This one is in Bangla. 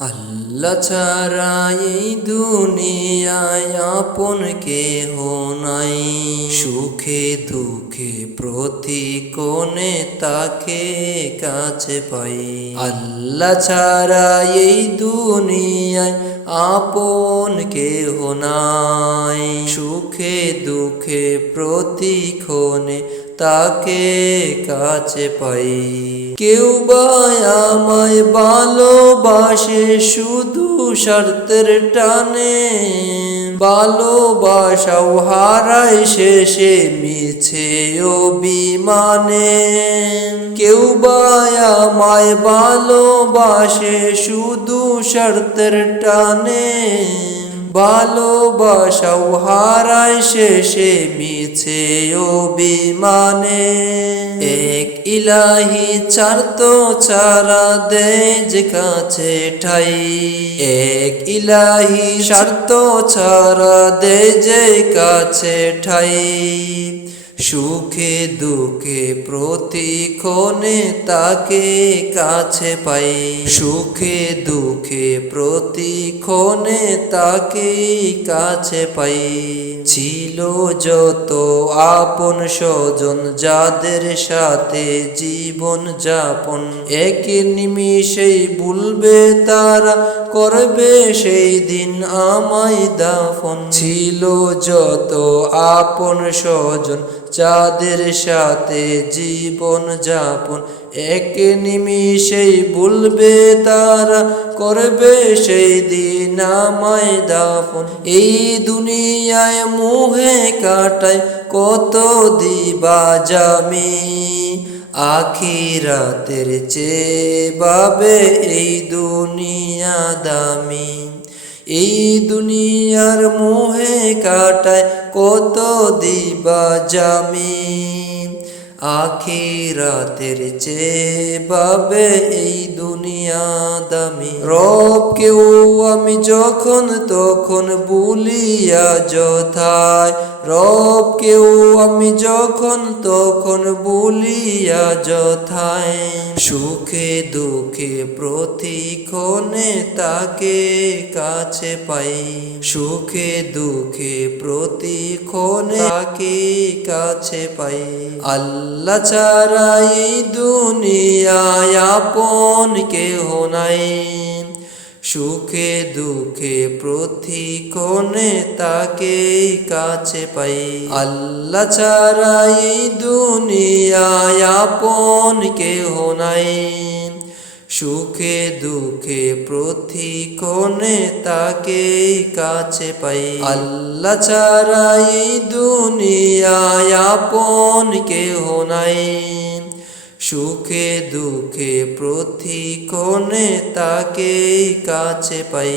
আল্লাহ ছাড়া এই দুনিয়ায় আপন কেহ নাই। সুখে দুঃখে প্রতি কোণে তাকে কাছে পাই। আল্লাহ ছাড়া এই দুনিয়ায় আপন কেহ নাই। সুখে দুঃখে প্রতি ক্ষণে তাকে কাছে পাই। কেউ বা আমায় ভালোবাসে শুধু স্বার্থের টানে, ভালোবাসাও হারায় শেষে মিছে অভিমানে। কেউ বা আমায় ভালোবাসে শুধু স্বার্থের টানে, ভালোবাসাও হারায় শেষে মিছে অভিমানে। এক ইলাহি চারত ছাড়া দেয় যে কাছে ঠাই। এক ইলাহি স্বার্থ ছাড়া দেয় যে কাছে ঠাই। সুখে দুঃখে প্রতি ক্ষণে তাকে কাছে পাই। সুখে দুঃখে প্রতি ক্ষণে তাকে কাছে পাই। ছিল যত আপন স্বজন যাদের সাথে জীবন যাপন, এক নিমিষেই ভুলবে তারা, করবে সেই দিন আমায় দাফন। ছিল যত আপন স্বজন যাদের সাথে জীবন যাপন, এক নিমিষেই ভুলবে তারা, করবে সেই দিন আমায় দাফন। এই দুনিয়ায় মোহে কাটায় কত দিবা জামি, আখিরাতের চেয়ে বাবে এই দুনিয়া দামি। এই দুনিয়ার মোহে কাটায় কত দিবা জামি, আখিরাতের চেয়ে বাবে এই দুনিয়া দামি। রবকেও আমি যখন তখন ভুলিয়া যথায়, রবকেও আমি যখন তখন ভুলিয়া যথায়। সুখে দুঃখে প্রতি ক্ষণে তাকে কাছে পাই। সুখে দুঃখে প্রতি ক্ষণে তাকে কাছে পাই। আল্লাহ ছাড়া এই দুনিয়ায় আপন কেহ নাই। সুখে দুঃখে প্রতি ক্ষণে তাকে কাছে পাই। আল্লাহ ছাড়া এই দুনিয়ায় আপন কেহ নাই। সুখে দুঃখে প্রতি ক্ষণে তাকে কাছে পাই। আল্লাহ ছাড়া এই দুনিয়ায় আপন কেহ নাই। সুখে দুঃখে প্রতি ক্ষণে তাকে কাছে পাই।